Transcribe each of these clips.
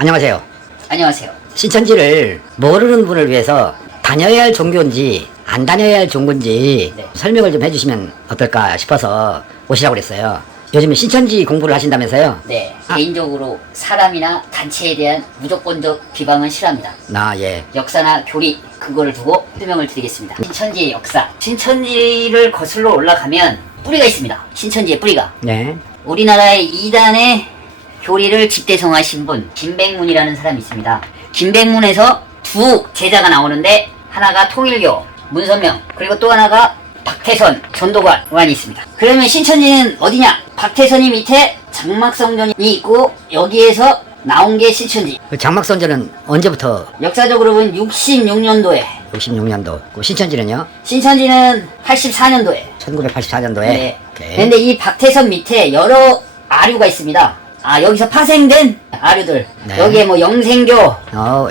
안녕하세요. 안녕하세요. 신천지를 모르는 분을 위해서 다녀야 할 종교인지 안 다녀야 할 종교인지 네. 설명을 좀 해주시면 어떨까 싶어서 오시라고 그랬어요. 요즘에 신천지 공부를 하신다면서요? 네, 개인적으로 사람이나 단체에 대한 무조건적 비방은 싫어합니다. 예. 역사나 교리 그거를 두고 설명을 드리겠습니다. 신천지의 역사. 신천지를 거슬러 올라가면 뿌리가 있습니다. 신천지의 뿌리가. 네. 우리나라의 이단의 교리를 집대성하신 분 김백문이라는 사람이 있습니다. 김백문에서 두 제자가 나오는데 하나가 통일교 문선명, 그리고 또 하나가 박태선 전도관이 있습니다. 그러면 신천지는 어디냐? 박태선이 밑에 장막성전이 있고 여기에서 나온 게 신천지. 그 장막선전은 언제부터? 역사적으로 보면 66년도에 66년도. 그 신천지는요? 신천지는 84년도에 1984년도에. 네. 오케이. 근데 이 박태선 밑에 여러 아류가 있습니다. 여기서 파생된 아류들. 네. 여기에 뭐 영생교,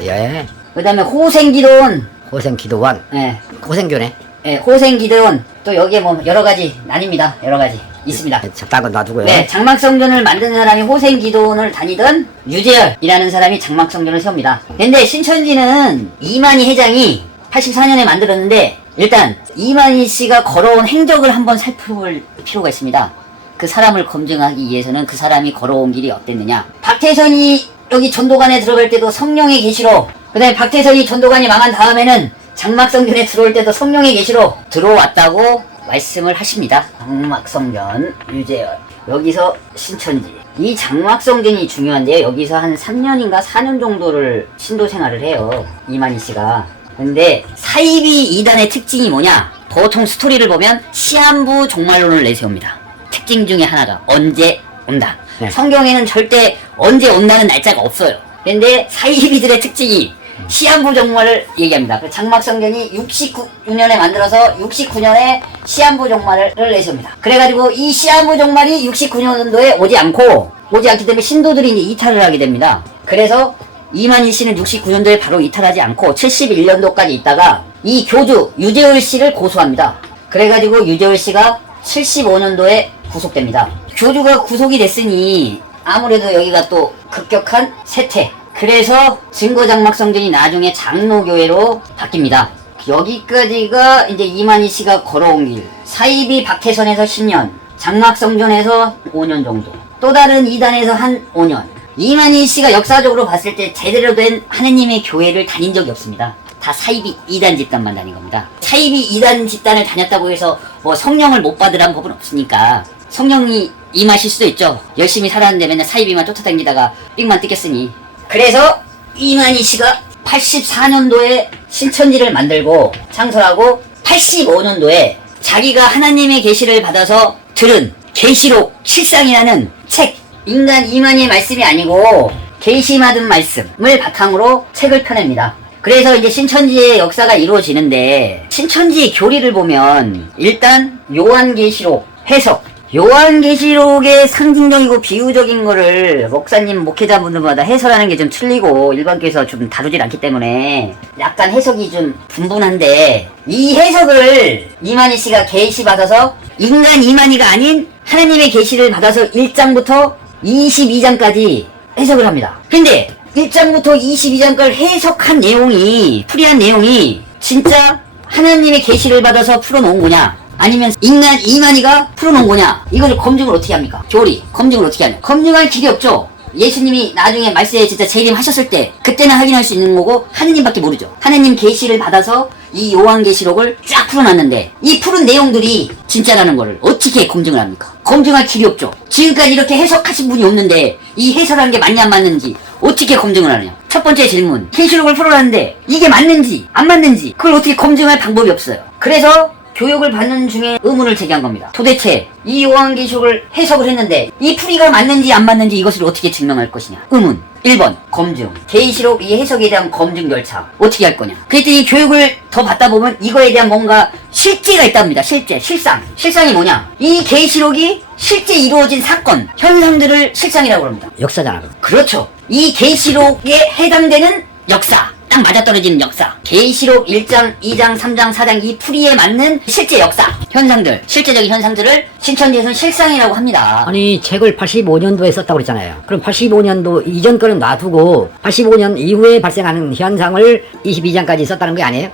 예. 그 다음에 호생기도원, 호생기도원. 예, 호생교네. 예, 호생기도원, 또 여기에 뭐 여러 가지 나뉩니다. 여러 가지 있습니다. 적당한 건 놔두고요. 네, 장막성전을 만든 사람이 호생기도원을 다니던 유재열이라는 사람이 장막성전을 세웁니다. 근데 신천지는 이만희 회장이 84년에 만들었는데 일단 이만희 씨가 걸어온 행적을 한번 살펴볼 필요가 있습니다. 그 사람을 검증하기 위해서는 그 사람이 걸어온 길이 어땠느냐. 박태선이 여기 전도관에 들어갈 때도 성령의 계시로, 그 다음에 박태선이 전도관이 망한 다음에는 장막성전에 들어올 때도 성령의 계시로 들어왔다고 말씀을 하십니다. 장막성전, 유재열, 여기서 신천지. 이 장막성전이 중요한데요. 여기서 한 3년인가 4년 정도를 신도 생활을 해요, 이만희 씨가. 근데 사이비 이단의 특징이 뭐냐? 보통 스토리를 보면 시한부 종말론을 내세웁니다. 특징 중에 하나가 언제 온다. 네. 성경에는 절대 언제 온다는 날짜가 없어요. 근데 사이비들의 특징이 시한부 종말을 얘기합니다. 장막성전이 69년에 만들어서 69년에 시한부 종말을 내세웁니다. 그래가지고 이 시한부 종말이 69년도에 오지 않기 때문에 신도들이 이제 이탈을 하게 됩니다. 그래서 이만희 씨는 69년도에 바로 이탈하지 않고 71년도까지 있다가 이 교주 유재열 씨를 고소합니다. 그래가지고 유재열 씨가 75년도에 구속됩니다. 교주가 구속이 됐으니 아무래도 여기가 또 급격한 쇠퇴. 그래서 증거장막성전이 나중에 장로교회로 바뀝니다. 여기까지가 이제 이만희 씨가 걸어온 길. 사이비 박태선에서 10년, 장막성전에서 5년 정도, 또 다른 이단에서 한 5년. 이만희 씨가 역사적으로 봤을 때 제대로 된 하느님의 교회를 다닌 적이 없습니다. 다 사이비 이단 집단만 다닌 겁니다. 사이비 이단 집단을 다녔다고 해서 뭐 성령을 못 받으란 법은 없으니까 성령이 임하실 수도 있죠. 열심히 살았는데 맨날 사이비만 쫓아다니다가 삑만 뜯겼으니. 그래서 이만희 씨가 84년도에 신천지를 만들고 창설하고 85년도에 자기가 하나님의 계시를 받아서 들은 계시록 실상이라는 책, 인간 이만희의 말씀이 아니고 계시 받은 말씀을 바탕으로 책을 펴냅니다. 그래서 이제 신천지의 역사가 이루어지는데, 신천지의 교리를 보면 일단 요한계시록 해석, 요한계시록의 상징적이고 비유적인 거를 목사님, 목회자분들마다 해설하는 게 좀 틀리고 일반교에서 좀 다루질 않기 때문에 약간 해석이 좀 분분한데, 이 해석을 이만희 씨가 계시 받아서 인간 이만희가 아닌 하나님의 계시를 받아서 1장부터 22장까지 해석을 합니다. 근데 1장부터 22장까지 해석한 내용이, 풀이한 내용이 진짜 하나님의 계시를 받아서 풀어놓은 거냐, 아니면 인간 이만희가 풀어놓은 거냐, 이걸 검증을 어떻게 합니까? 교리 검증을 어떻게 하냐? 검증할 길이 없죠. 예수님이 나중에 말세에 진짜 재림하셨을 때 그때는 확인할 수 있는 거고 하느님밖에 모르죠. 하느님 계시를 받아서 이 요한계시록을 쫙 풀어놨는데 이 푸른 내용들이 진짜라는 거를 어떻게 검증을 합니까? 검증할 길이 없죠. 지금까지 이렇게 해석하신 분이 없는데 이 해설한 게 맞냐 안 맞는지 어떻게 검증을 하느냐. 첫 번째 질문, 계시록을 풀어놨는데 이게 맞는지 안 맞는지 그걸 어떻게 검증할 방법이 없어요. 그래서 교육을 받는 중에 의문을 제기한 겁니다. 도대체 이 요한계시록을 해석을 했는데 이 풀이가 맞는지 안 맞는지 이것을 어떻게 증명할 것이냐. 의문. 1번 검증. 계시록 이 해석에 대한 검증 절차 어떻게 할 거냐. 그랬더니 교육을 더 받다 보면 이거에 대한 뭔가 실제가 있답니다. 실상이 뭐냐, 이 계시록이 실제 이루어진 사건, 현상들을 실상이라고 합니다. 역사잖아. 그렇죠. 이 계시록에 해당되는 역사, 딱 맞아떨어지는 역사. 계시록 1장, 2장, 3장, 4장 이 풀이에 맞는 실제 역사, 현상들, 실제적인 현상들을 신천지에서는 실상이라고 합니다. 아니 책을 85년도에 썼다고 그랬잖아요. 그럼 85년도 이전 거는 놔두고 85년 이후에 발생하는 현상을 22장까지 썼다는 게 아니에요?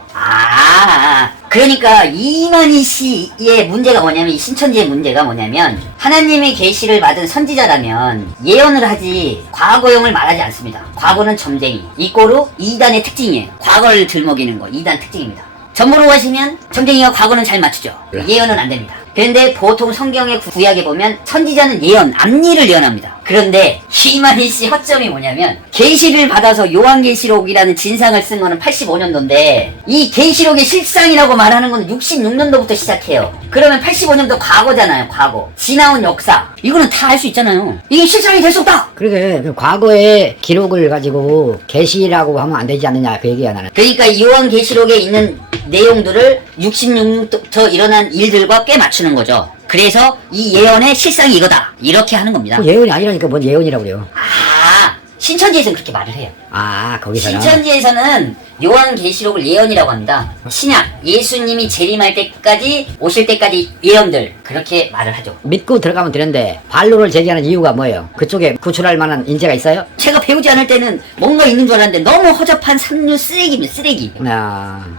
그러니까 이만희 씨의 문제가 뭐냐면, 이 신천지의 문제가 뭐냐면, 하나님의 계시를 받은 선지자라면 예언을 하지 과거형을 말하지 않습니다. 과거는 점쟁이, 이꼬르 이단의 특징이에요. 과거를 들먹이는 거, 이단 특징입니다. 전보로 하시면 점쟁이가 과거는 잘 맞추죠. 예언은 안 됩니다. 그런데 보통 성경의 구약에 보면 선지자는 예언, 앞일을 예언합니다. 그런데 이만희 씨 허점이 뭐냐면, 계시를 받아서 요한계시록이라는 진상을 쓴 거는 85년도인데 이 계시록의 실상이라고 말하는 건 66년도부터 시작해요. 그러면 85년도 과거잖아요. 과거, 지나온 역사, 이거는 다 알 수 있잖아요. 이게 실상이 될 수 없다. 그러게 그 과거의 기록을 가지고 계시라고 하면 안 되지 않느냐 그 얘기야 나는. 그러니까 요한계시록에 있는 내용들을 66년부터 일어난 일들과 꽤 맞추는 거죠. 그래서 이 예언의 실상이 이거다, 이렇게 하는 겁니다. 그 예언이 아니라니까 뭔 예언이라고 그래요. 신천지에서는 그렇게 말을 해요. 거기서는. 신천지에서는 요한계시록을 예언이라고 합니다. 신약, 예수님이 재림할 때까지, 오실 때까지 예언들, 그렇게 말을 하죠. 믿고 들어가면 되는데 반론을 제기하는 이유가 뭐예요? 그쪽에 구출할 만한 인재가 있어요? 제가 배우지 않을 때는 뭔가 있는 줄 알았는데 너무 허접한 삼류 쓰레기입니다. 쓰레기.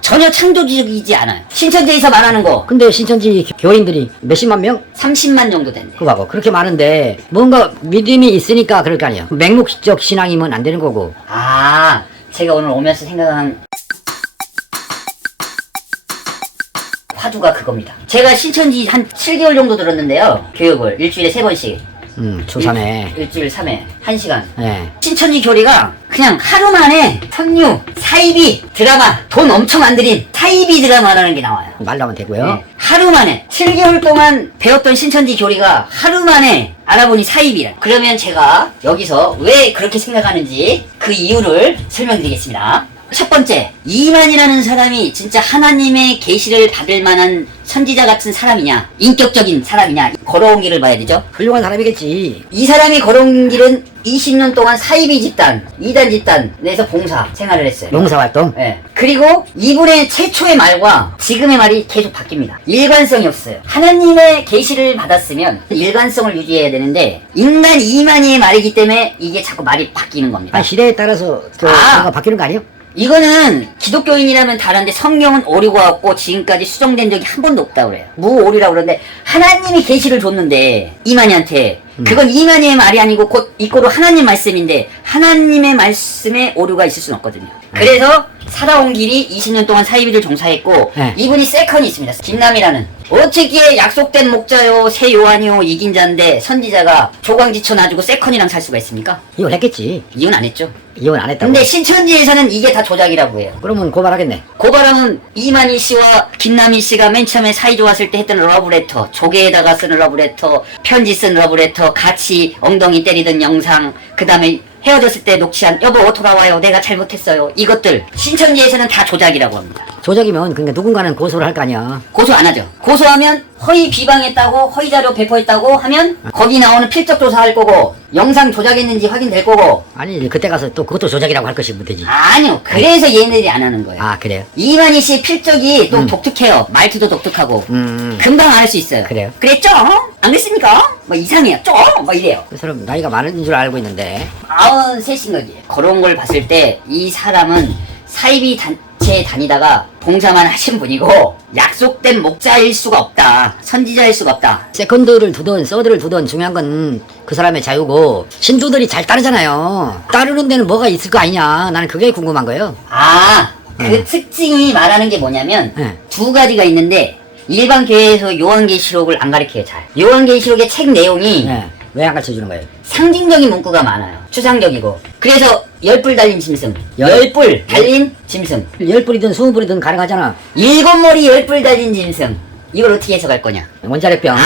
전혀 창조적이지 않아요. 신천지에서 말하는 거 근데 신천지 교인들이 몇십만 명? 30만 정도 된대. 그거하고 그렇게 많은데 뭔가 믿음이 있으니까 그럴 거 아니에요. 맹목적 신앙이면 안 되는 거고. 제가 오늘 오면서 생각한 화두가 그겁니다. 제가 신천지 한 7개월 정도 들었는데요. 교육을 일주일에 3번씩. 주 3회. 일주일 3회 1시간. 네. 신천지 교리가 그냥 하루 만에 선유, 사이비 드라마, 돈 엄청 안 들인 사이비 드라마라는 게 나와요. 말로 하면 되고요. 네. 하루 만에 7개월 동안 배웠던 신천지 교리가 하루 만에 알아보니 사이비라. 그러면 제가 여기서 왜 그렇게 생각하는지 그 이유를 설명드리겠습니다. 첫 번째, 이만이라는 사람이 진짜 하나님의 계시를 받을 만한 선지자 같은 사람이냐, 인격적인 사람이냐, 걸어온 길을 봐야 되죠. 훌륭한 사람이겠지. 이 사람이 걸어온 길은 20년 동안 사이비 집단, 이단 집단에서 봉사 생활을 했어요. 농사활동. 네. 그리고 이분의 최초의 말과 지금의 말이 계속 바뀝니다. 일관성이 없어요. 하나님의 계시를 받았으면 일관성을 유지해야 되는데 인간 이만희의 말이기 때문에 이게 자꾸 말이 바뀌는 겁니다. 시대에 따라서 뭔가 바뀌는 거 아니에요? 이거는 기독교인이라면 다른데 성경은 오류가 없고 지금까지 수정된 적이 한 번도 없다고 그래요. 무오류라고 그러는데 하나님이 계시를 줬는데 이만희한테 그건 이만희의 말이 아니고 곧 이꼬로 하나님 말씀인데 하나님의 말씀에 오류가 있을 수는 없거든요. 그래서 살아온 길이 20년 동안 사이비를 종사했고 이분이 세컨이 있습니다. 김남이라는. 어떻게 약속된 목자요 새 요한이요 이긴 자인데 선지자가 조광지쳐 놔주고 세컨이랑 살 수가 있습니까? 이혼했겠지. 이혼 안 했죠. 이혼 안 했다고. 근데 신천지에서는 이게 다 조작이라고 해요. 그러면 고발하겠네. 고발하면 이만희 씨와 김남희 씨가 맨 처음에 사이 좋았을 때 했던 러브레터, 조개에다가 쓰는 러브레터, 편지 쓴 러브레터, 같이 엉덩이 때리던 영상, 그 다음에 헤어졌을 때 녹취한 여보 돌아와요 내가 잘못했어요, 이것들 신천지에서는 다 조작이라고 합니다. 조작이면 그러니까 누군가는 고소를 할 거 아니야. 고소 안 하죠. 고소하면 허위 비방했다고, 허위 자료 배포했다고 하면 거기 나오는 필적 조사할 거고 영상 조작했는지 확인될 거고. 아니 그때 가서 또 그것도 조작이라고 할 것이 못되지. 아니요. 그래서 얘네들이 안 하는 거예요. 그래요? 이만희 씨의 필적이 또 독특해요. 말투도 독특하고 금방 알 수 있어요. 그래요? 그랬죠? 안 그랬습니까? 뭐 이상해요. 뭐 이래요. 그 사람 나이가 많은 줄 알고 있는데. 93인 거지. 그런 걸 봤을 때 이 사람은 사이비 단체에 다니다가 봉사만 하신 분이고 약속된 목자일 수가 없다. 선지자일 수가 없다. 세컨드를 두든 서드를 두든 중요한 건 그 사람의 자유고 신도들이 잘 따르잖아요. 따르는 데는 뭐가 있을 거 아니냐. 나는 그게 궁금한 거예요. 그 특징이 말하는 게 뭐냐면 네. 두 가지가 있는데 일반 교회에서 요한계시록을 안 가르쳐요. 잘. 요한계시록의 책 내용이 왜 안 가르쳐주는 거예요? 상징적인 문구가 많아요. 추상적이고. 그래서 10뿔 달린 짐승, 10뿔 달린 짐승, 10뿔이든 20뿔이든 가능하잖아. 7머리 10뿔 달린 짐승, 이걸 어떻게 해석할 거냐? 원자력병.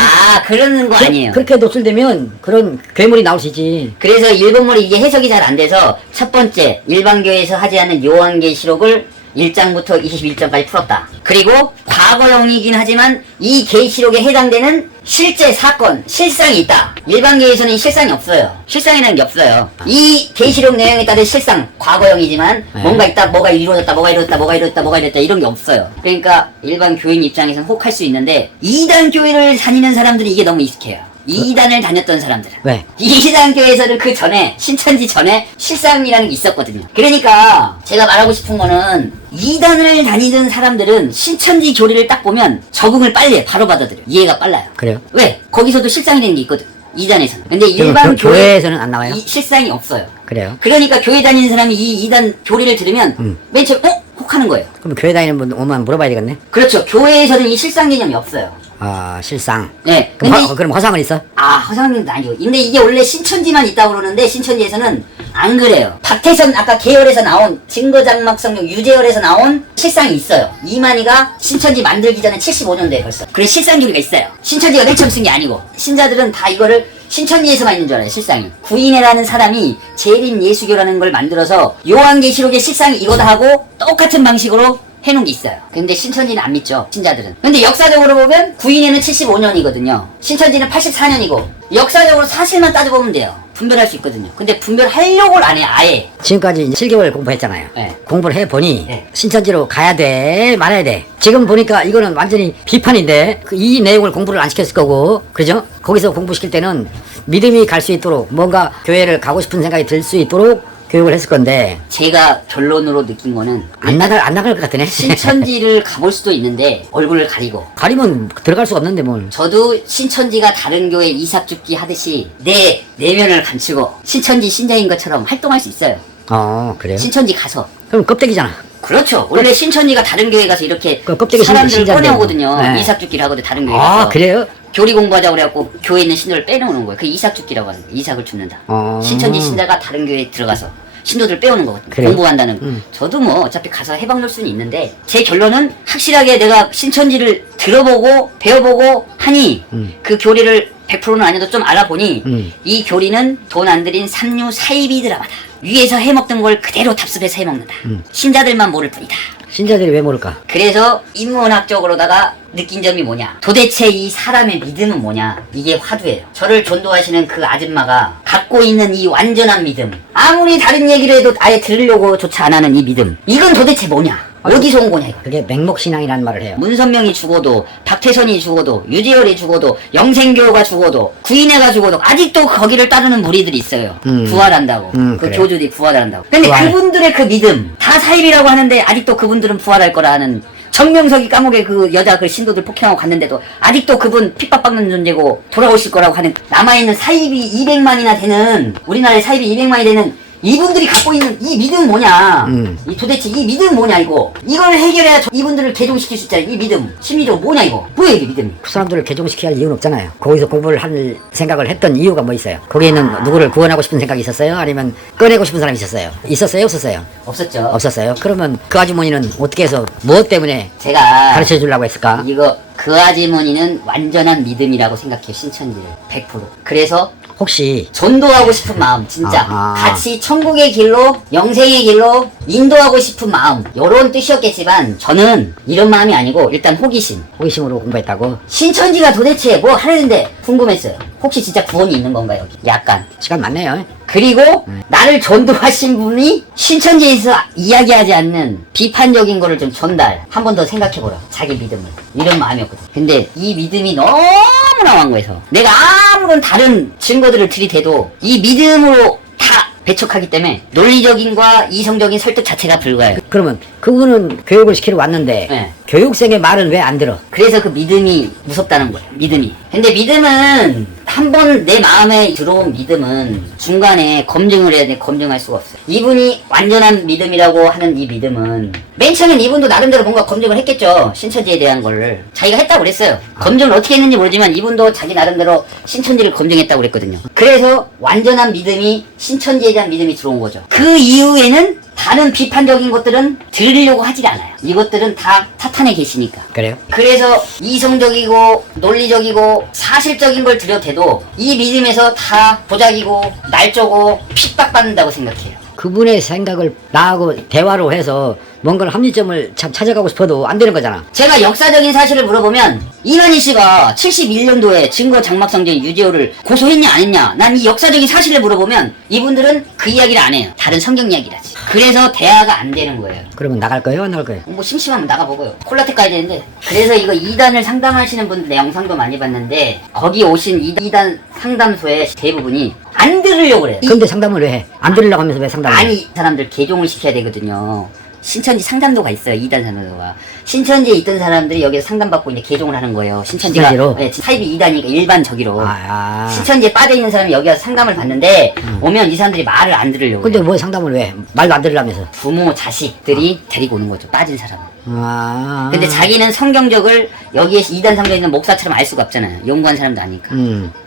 그러는 거 아니에요. 그렇게 노출되면 그런 괴물이 나올 수 있지. 그래서 7머리 이게 해석이 잘 안 돼서 첫 번째 일반 교회에서 하지 않는 요한계시록을 1장부터 21장까지 풀었다. 그리고 과거형이긴 하지만 이 계시록에 해당되는 실제 사건, 실상이 있다. 일반계에서는 실상이 없어요. 실상이라는 게 없어요. 이 계시록 내용에 따른 실상, 과거형이지만 뭔가 있다, 뭐가 이루어졌다, 뭐가 이루어졌다, 뭐가 이루어졌다, 뭐가 이루어졌다 이런 게 없어요. 그러니까 일반 교인 입장에서는 혹할 수 있는데 이단 교회를 다니는 사람들이 이게 너무 익숙해요. 이단을 다녔던 사람들은. 왜? 이단 교회에서는 그 전에, 신천지 전에 실상이라는 게 있었거든요. 그러니까 제가 말하고 싶은 거는 이단을 다니던 사람들은 신천지 교리를 딱 보면 적응을 빨리 해. 바로 받아들여. 이해가 빨라요. 그래요? 왜? 거기서도 실상이라는 게 있거든. 이단에서는. 근데 그럼 일반 교회에서는 안 나와요? 실상이 없어요. 그래요? 그러니까 교회 다니는 사람이 이 이단 교리를 들으면 맨 처음 혹하는 거예요. 그럼 교회 다니는 분 오면 물어봐야 되겠네? 그렇죠. 교회에서는 이 실상 개념이 없어요. 아, 실상. 네. 그럼 화상은 있어? 아, 허상님도 아니고. 근데 이게 원래 신천지만 있다고 그러는데, 신천지에서는 안 그래요. 박태선, 아까 계열에서 나온, 증거장막성경 유재열에서 나온 실상이 있어요. 이만희가 신천지 만들기 전에 75년도에 벌써. 그래서 실상교리가 있어요. 신천지가 맨 처음 쓴 게 아니고. 신자들은 다 이거를 신천지에서만 있는 줄 알아요, 실상이. 구인회라는 사람이 재림 예수교라는 걸 만들어서 요한계시록의 실상이 이거다 하고 똑같은 방식으로 해놓은 게 있어요. 근데 신천지는 안 믿죠, 신자들은. 근데 역사적으로 보면 구인회는 75년이거든요. 신천지는 84년이고 역사적으로 사실만 따져보면 돼요. 분별할 수 있거든요. 근데 분별하려고 안 해요, 아예. 지금까지 이제 7개월 공부했잖아요. 네. 공부를 해보니 네. 신천지로 가야 돼, 말아야 돼. 지금 보니까 이거는 완전히 비판인데 이 내용을 공부를 안 시켰을 거고, 그죠? 거기서 공부시킬 때는 믿음이 갈 수 있도록 뭔가 교회를 가고 싶은 생각이 들 수 있도록 교육을 했을 건데 제가 결론으로 느낀 거는 안 나갈 것 같으네. 신천지를 가볼 수도 있는데 얼굴을 가리고, 가리면 들어갈 수가 없는데 뭘. 저도 신천지가 다른 교회 이삭죽기 하듯이 내 내면을 감추고 신천지 신자인 것처럼 활동할 수 있어요. 그래요? 신천지 가서. 그럼 껍데기잖아. 그렇죠. 원래 신천지가 다른 교회 가서 이렇게 그 껍데기 사람들을 신자인데. 꺼내오거든요. 네. 이삭죽기를 하거든, 다른 교회 가서. 아, 그래요? 교리 공부하자고 그래갖고 교회에 있는 신도를 빼놓는 거예요. 그 이삭죽기라고 하는 거예요. 이삭을 죽는다. 신천지 신자가 다른 교회에 들어가서 신도들 빼오는 거거든요. 그래요? 공부한다는. 저도 뭐 어차피 가서 해방 놓을 수는 있는데 제 결론은 확실하게 내가 신천지를 들어보고 배워보고 하니 그 교리를 100%는 아니어도 좀 알아보니 이 교리는 돈 안 들인 삼류 사이비 드라마다. 위에서 해먹던 걸 그대로 답습해서 해먹는다. 신자들만 모를 뿐이다. 신자들이 왜 모를까? 그래서 인문학적으로다가 느낀 점이 뭐냐, 도대체 이 사람의 믿음은 뭐냐, 이게 화두예요. 저를 전도하시는 그 아줌마가 갖고 있는 이 완전한 믿음, 아무리 다른 얘기를 해도 아예 들으려고 조차 안 하는 이 믿음, 이건 도대체 뭐냐, 어디서 온 거냐. 그게 맹목신앙이라는 말을 해요. 문선명이 죽어도, 박태선이 죽어도, 유재열이 죽어도, 영생교가 죽어도, 구인회가 죽어도 아직도 거기를 따르는 무리들이 있어요. 부활한다고. 그 그래요. 교주들이 부활한다고. 근데 부활. 그분들의 그 믿음, 다 사입이라고 하는데 아직도 그분들은 부활할 거라 하는, 정명석이 감옥에 그 여자 그 신도들 폭행하고 갔는데도 아직도 그분 핍박받는 존재고 돌아오실 거라고 하는, 남아있는 사입이 200만이나 되는, 우리나라의 사입이 200만이 되는 이분들이 갖고 있는 이 믿음은 뭐냐, 이 도대체 이 믿음은 뭐냐, 이걸 해결해야 이분들을 개종시킬 수 있잖아요. 이 믿음 심리적으로 뭐냐, 뭐야 이게 믿음이. 그 사람들을 개종시켜야 할 이유는 없잖아요. 거기서 공부를 할 생각을 했던 이유가 뭐 있어요? 거기에는 누구를 구원하고 싶은 생각이 있었어요? 아니면 꺼내고 싶은 사람이 있었어요? 있었어요? 없었어요? 없었죠. 없었어요? 그러면 그 아주머니는 어떻게 해서 무엇 때문에 제가 가르쳐 주려고 했을까? 이거 그 아주머니는 완전한 믿음이라고 생각해요, 신천지를. 100%. 그래서 혹시 전도하고 싶은 마음, 진짜 아하. 같이 천국의 길로, 영생의 길로 인도하고 싶은 마음, 요런 뜻이었겠지만 저는 이런 마음이 아니고 일단 호기심, 호기심으로 공부했다고? 신천지가 도대체 뭐 하는데 궁금했어요. 혹시 진짜 구원이 있는 건가, 여기? 약간. 시간 많네요. 그리고 나를 전도하신 분이 신천지에서 이야기하지 않는 비판적인 거를 좀 전달, 한 번 더 생각해보라, 자기 믿음을. 이런 마음이었거든. 근데 이 믿음이 너무나 완고해서 내가 아무런 다른 증거들을 들이대도 이 믿음으로 다 배척하기 때문에 논리적인과 이성적인 설득 자체가 불가해요. 그러면 그분은 교육을 시키러 왔는데 네. 교육생의 말은 왜 안 들어? 그래서 그 믿음이 무섭다는 거예요, 믿음이. 근데 믿음은 한 번 내 마음에 들어온 믿음은 중간에 검증을 해야 돼. 검증할 수가 없어요. 이분이 완전한 믿음이라고 하는 이 믿음은 맨 처음엔 이분도 나름대로 뭔가 검증을 했겠죠. 신천지에 대한 거를 자기가 했다고 그랬어요. 검증을 어떻게 했는지 모르지만 이분도 자기 나름대로 신천지를 검증했다고 그랬거든요. 그래서 완전한 믿음이, 신천지에 대한 믿음이 들어온 거죠. 그 이후에는 다른 비판적인 것들은 들으려고 하지 않아요. 이것들은 다 사탄에 계시니까. 그래요? 그래서 이성적이고 논리적이고 사실적인 걸 들여대도 이 믿음에서 다 보자기고 날조고 핍박받는다고 생각해요. 그분의 생각을 나하고 대화로 해서 뭔가를 합리점을 참 찾아가고 싶어도 안 되는 거잖아. 제가 역사적인 사실을 물어보면 이만희 씨가 71년도에 증거 장막성전 유재호를 고소했냐 안 했냐, 난 이 역사적인 사실을 물어보면 이분들은 그 이야기를 안 해요. 다른 성경 이야기라지. 그래서 대화가 안 되는 거예요. 그러면 나갈 거예요? 안 나갈 거예요? 뭐 심심하면 나가보고요. 콜라텍 가야 되는데. 그래서 이거 2단을 상담하시는 분들 내 영상도 많이 봤는데 거기 오신 2단 상담소의 대부분이 안 들으려고 그래요. 근데 상담을 왜 해? 안 들으려고 하면서 왜 상담을 해? 아니, 이 사람들 개종을 시켜야 되거든요. 신천지 상담도가 있어요. 2단 상담도가. 신천지에 있던 사람들이 여기서 상담받고 이제 개종을 하는 거예요. 신천지가. 신천지로? 네, 사입이 2단이니까 일반 저기로. 아. 신천지에 빠져 있는 사람이 여기 와서 상담을 받는데 오면 이 사람들이 말을 안 들으려고. 근데 그래요. 뭐 상담을 왜 해? 말도 안 들으려면서. 부모, 자식들이 데리고 오는 거죠. 빠진 사람은. 아. 근데 자기는 성경적을 여기에 2단 상도에 있는 목사처럼 알 수가 없잖아요. 연구한 사람도 아니니까.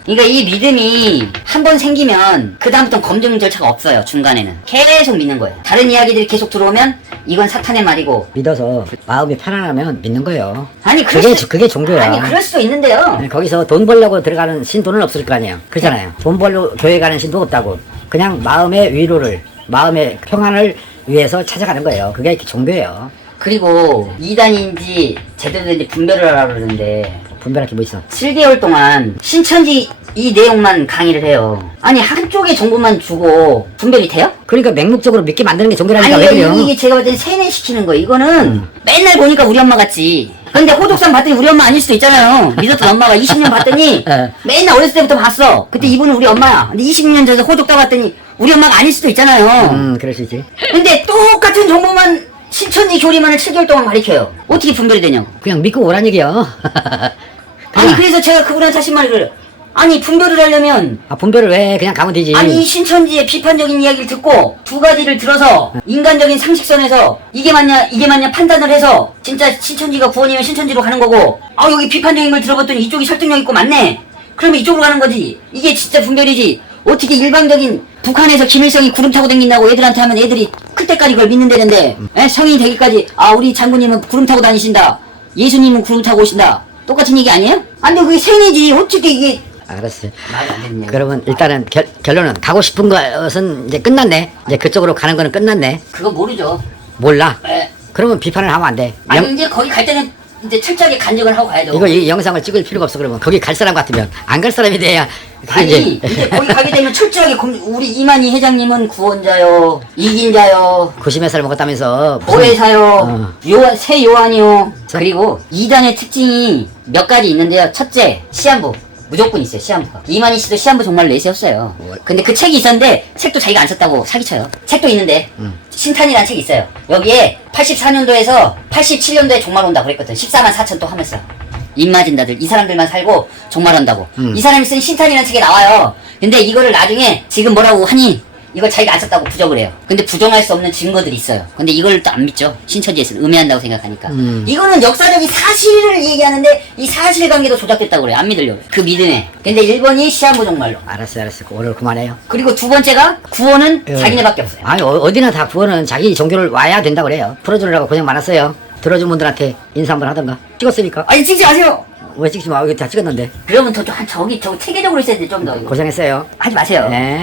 그러니까 이 믿음이 한 번 생기면 그 다음부터는 검증 절차가 없어요. 중간에는 계속 믿는 거예요. 다른 이야기들이 계속 들어오면 이건 사탄의 말이고. 믿어서 마음이 편안하면 믿는 거예요. 아니 그게 종교야. 아니 그럴 수도 있는데요. 네, 거기서 돈 벌려고 들어가는 신도는 없을 거 아니에요. 그렇잖아요. 돈 벌려 교회 가는 신도 없다고. 그냥 마음의 위로를, 마음의 평안을 위해서 찾아가는 거예요. 그게 종교예요. 그리고 2단인지 제대로 된지 분별을 하라 그러는데 분별할 게 뭐 있어? 7개월 동안 신천지 이 내용만 강의를 해요. 아니 한쪽의 정보만 주고 분별이 돼요? 그러니까 맹목적으로 믿게 만드는 게 종교라니까. 아니 왜 그래요? 이게 제가 봤을 때 세뇌시키는 거예요. 이거는 맨날 보니까 우리 엄마 같지. 근데 호독산 봤더니 우리 엄마 아닐 수도 있잖아요. 믿었던 엄마가 20년 봤더니 예. 맨날 어렸을 때부터 봤어. 그때 이분은 우리 엄마야. 근데 20년 전에 호독 따봤더니 우리 엄마가 아닐 수도 있잖아요. 그럴 수 있지. 근데 똑같은 정보만 신천지 교리만을 7개월 동안 가르쳐요. 어떻게 분별이 되냐고. 그냥 믿고 오란 얘기야. 아니 그래서 제가 그분한테 하신 말이 그래요. 아니 분별을 하려면 아, 분별을 왜 그냥 가면 되지. 아니 이 신천지의 비판적인 이야기를 듣고 두 가지를 들어서 인간적인 상식선에서 이게 맞냐 판단을 해서 진짜 신천지가 구원이면 신천지로 가는 거고, 아 여기 비판적인 걸 들어봤더니 이쪽이 설득력 있고 맞네, 그러면 이쪽으로 가는 거지. 이게 진짜 분별이지. 어떻게 일방적인 북한에서 김일성이 구름 타고 다닌다고 애들한테 하면 애들이 클 때까지 그걸 믿는다는데, 에? 성인이 되기까지 아 우리 장군님은 구름 타고 다니신다, 예수님은 구름 타고 오신다, 똑같은 얘기 아니에요? 안 돼, 그게 세뇌지. 어떻게 이게 알았어요. 말이 안 되는 얘기. 그러면 일단은 결론은 가고 싶은 것은 이제 끝났네. 이제 그쪽으로 가는 거는 끝났네. 그거 모르죠. 몰라. 에. 그러면 비판을 하면 안 돼. 아니 이제 거기 갈 때는 이제 철저하게 간증을 하고 가야죠. 이거 이 영상을 찍을 필요가 없어. 그러면 거기 갈 사람 같으면 안 갈 사람이 돼야. 그게 아니 이제 거기 가게 되면 철저하게 우리 이만희 회장님은 구원자요, 이긴 자요, 구심의 살 먹었다면서 무슨- 보혜사요, 요한 새 요한이요. 자. 그리고 2단의 특징이 몇 가지 있는데요. 첫째, 시한부 무조건 있어요. 시한부가. 이만희 씨도 시한부 정말 내세웠어요. 근데 그 책이 있었는데 책도 자기가 안 썼다고 사기쳐요. 책도 있는데 신탄이라는 책이 있어요. 여기에 84년도에서 87년도에 종말 온다고 그랬거든. 14만 4천 또 하면서 입맞은다들 이 사람들만 살고 종말한다고. 이 사람이 쓴 신탄이라는 책에 나와요. 근데 이거를 나중에 지금 뭐라고 하니 이걸 자기가 안 썼다고 부정을 해요. 근데 부정할 수 없는 증거들이 있어요. 근데 이걸 또 안 믿죠. 신천지에서는 음해한다고 생각하니까. 이거는 역사적인 사실을 얘기하는데 이 사실관계도 조작됐다고 그래요. 안 믿으려고. 그 믿음에. 근데 1번이 시한부 종말로. 알았어. 오늘 그만해요. 그리고 두 번째가 구원은 자기네밖에 없어요. 아니 어디나 다 구원은 자기 종교를 와야 된다 그래요. 풀어주느라고 고생 많았어요. 들어준 분들한테 인사 한번 하던가. 찍었으니까. 아니 찍지 마세요. 왜 찍지 마. 여기 다 찍었는데. 그러면 더 체계적으로 있어야 돼. 좀 더. 고생했어요. 하지 마세요. 네.